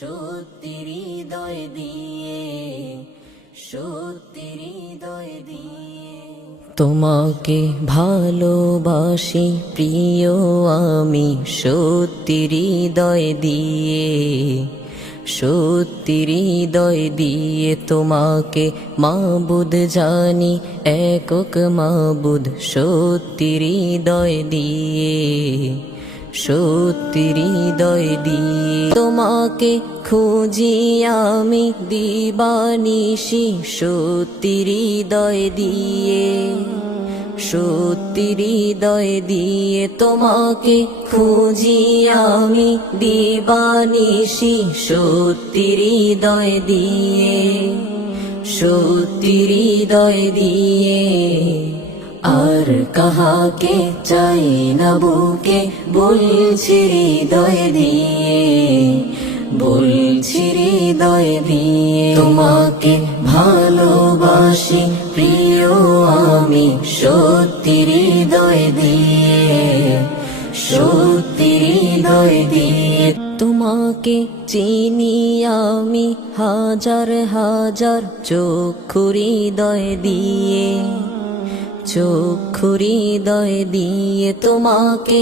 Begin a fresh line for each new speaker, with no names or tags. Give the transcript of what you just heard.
সত্যি দিয়ে সত্যি দিয়ে। তোমাকে ভালোবাসি, প্রিয় আমি সত্যি হৃদয় দিয়ে সত্যি হৃদয় দিয়ে তোমাকে মাবুদ জানি, একক মাবুদ সত্যি হৃদয় দিয়ে। সত্যি হৃদয় দিয়ে তোমাকে খুঁজি আমি দিবানিশি সত্যি হৃদয় দিয়ে। সত্যি হৃদয় দিয়ে তোমাকে খুঁজি আমি দিবানিশি সত্যি হৃদয় দিয়ে। সত্যি হৃদয় দিয়ে আর কাহাকে চাই না বুকে? বলছি হৃদয় দিয়ে, বলছি হৃদয় দিয়ে। তোমাকে ভালোবাসি, প্রিয় আমি, সত্যি হৃদয় দিয়ে, সত্যি হৃদয় দিয়ে। তোমাকে চিনি আমি হাজার হাজার চক্ষু হৃদয় দিয়ে। চক্ষু হৃদয় দিয়ে তোমাকে